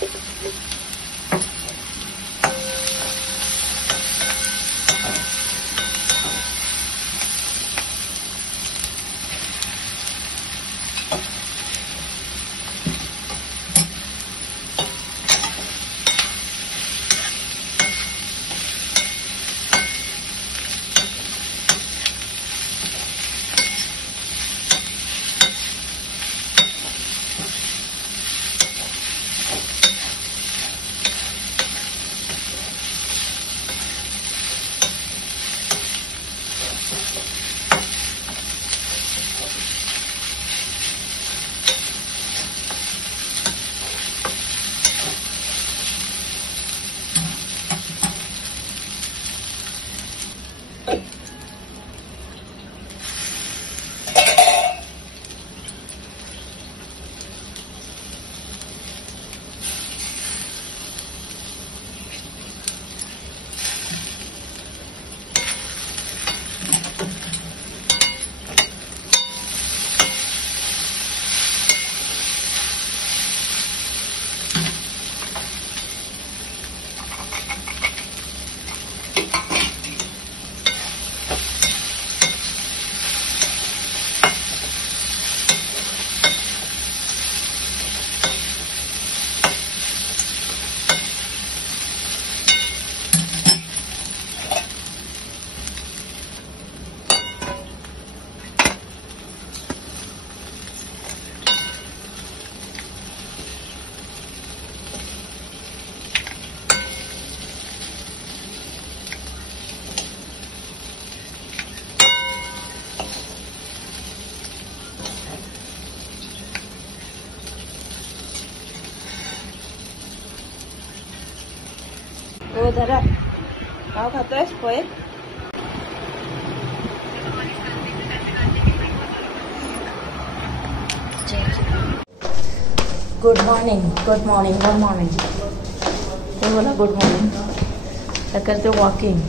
हो धरा पाव खातोयस poha. Good morning good morning good morning. ते बोला गुड मॉर्निंग. तर करते वॉकिंग.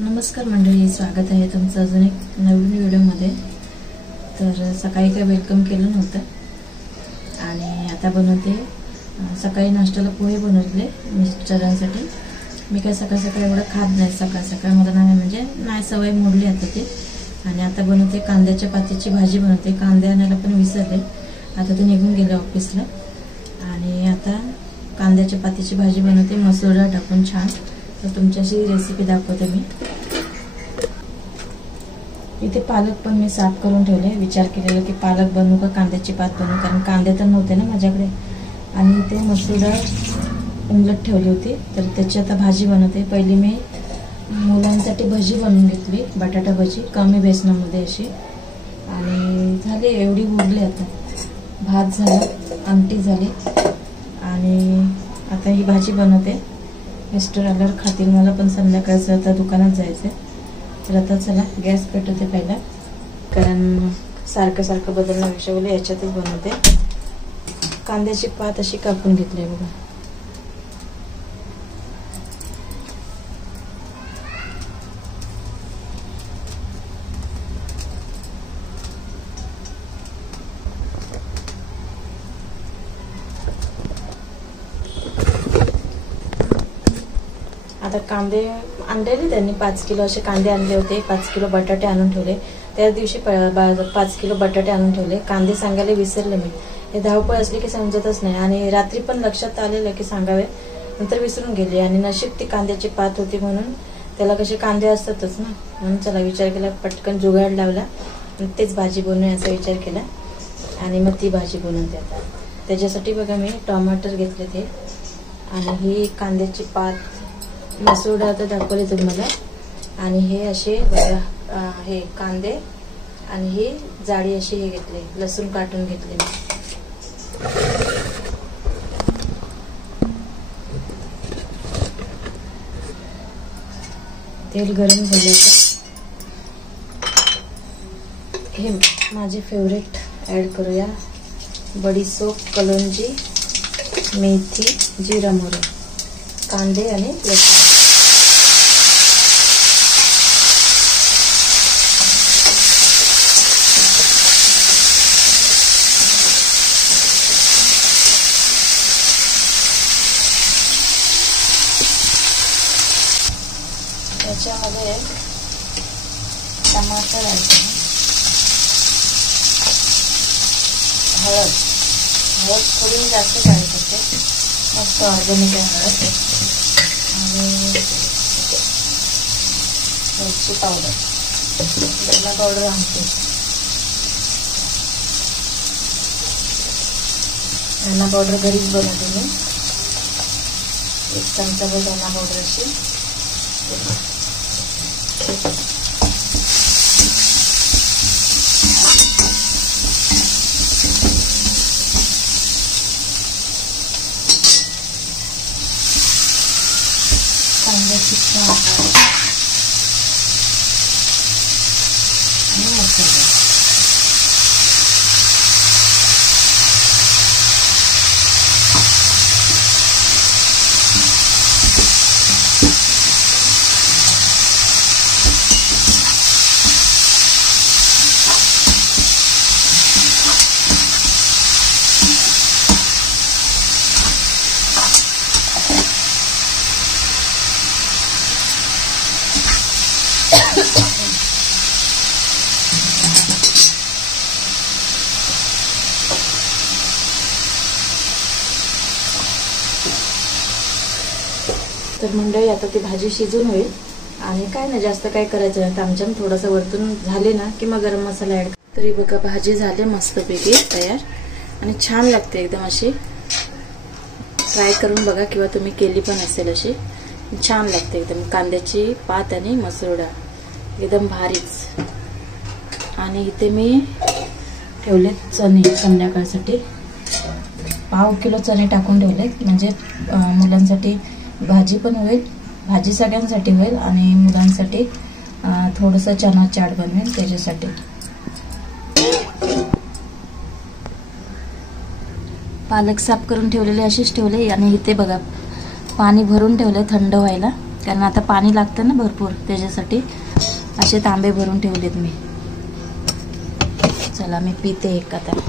नमस्कार मंडळी, स्वागत आहे तुमचं अजून एक नवीन व्हिडिओमध्ये. तर सकाळी काही वेलकम केलं नव्हतं आणि आता बनवते. सकाळी नाश्त्याला पोहे बनवले मिस्टरांसाठी. मी काय सकाळ सकाळी एवढं खात नाही. सकाळ सकाळ मला नाही म्हणजे नाही सवय मोडली आता ते. आणि आता बनवते कांद्याच्या पातीची भाजी बनवते. कांदे आणायला पण विसरले. आता ते निघून गेले ऑफिसला. आणि आता कांद्याच्या पातीची भाजी बनवते मसूर डाळ टाकून छान. तर तुमच्याशी रेसिपी दाखवते मी. इथे पालक पण मी साफ करून ठेवले. विचार केलेला की पालक बनवू का कांद्याची पात बनवू, कारण कांदे तर नव्हते ना माझ्याकडे. आणि इथे मसूर डाळ उमलत ठेवली होती. तर त्याची आता भाजी बनवते. पहिली मी मुलांसाठी भजी बनवून घेतली, बटाटा भजी कमी बेसनामध्ये अशी. आणि झाली एवढी उरली. आता भात झाला, आमटी झाली आणि आता ही भाजी बनवते. मिस्टर आल्यावर खातील. मला पण संध्याकाळचं आता दुकानात जायचं. तर आता चला गॅस पेटवते पहिला, कारण सारखं सारखं बदलण्यापेक्षा बोले याच्यातच बनवते. कांद्याची पात अशी कापून घेतली बघा. आता कांदे आणलेले त्यांनी 5 किलो असे कांदे आणले होते. 5 किलो बटाटे आणून ठेवले. त्याच दिवशी 5 किलो बटाटे आणून ठेवले. कांदे सांगायला विसरले मी. हे धावपळ असली की समजतच नाही. आणि रात्री पण लक्षात आलेलं की सांगावे, नंतर विसरून गेले. आणि नशीब ती कांद्याची पात होती म्हणून. त्याला कसे कांदे असतातच ना, म्हणून चला विचार केला, पटकन जुगाड लावला आणि तेच भाजी बनवण्याचा विचार केला. आणि मग ती भाजी बनवते आता. त्याच्यासाठी बघा मी टोमॅटो घेतले ते, आणि ही कांद्याची पात, मसूर डाळ तर दाखवले तुम्हाला, आणि हे असे बघा हे कांदे, आणि ही जाडी अशी हे घेतले, लसूण काटून घेतले मी. तेल गरम झालं तर हे माझे फेवरेट ॲड करूया. बडीशोप, कलोंजी, मेथी, जिरा मोहरी, कांदे आणि लसूण. त्याच्यामध्ये टमाटर आहे, हळद थोडी जास्त टाकायची असते, मस्त ऑर्गॅनिक आहे हळद, आणि मिरची पावडर, धना पावडर आणते, धना पावडर घरीच बनवते मी. 1 चमचाभर धना पावडर अशी. कांद्याची पात आणि मसाला. तर मंडळी आता ती भाजी शिजून होईल, आणि काय ना जास्त काय करायचं नाही. आमच्या थोडंसं वरतून झाले ना की मग गरम मसाला ऍड. तरी बघा भाजी झाली मस्तपैकी तयार, आणि छान लागते एकदम अशी. ट्राय करून बघा, किंवा तुम्ही केली पण असेल अशी, छान लागते एकदम. कांद्याची पात आणि मसूर डाळ एकदम भारीच. आणि इथे मी ठेवले चणे संध्याकाळसाठी, 1/2 किलो चणे टाकून ठेवले, म्हणजे मुलांसाठी भाजी पण होईल, भाजी सगळ्यांसाठी होईल, आणि मुलांसाठी थोडंसं चना चाट बनवेल त्याच्यासाठी. पालक साफ करून ठेवलेले असेच ठेवले, आणि इथे बघा पाणी भरून ठेवले थंड व्हायला, कारण आता पाणी लागतं ना भरपूर, त्याच्यासाठी असे तांबे भरून ठेवलेत मी. चला मी पिते एक आता.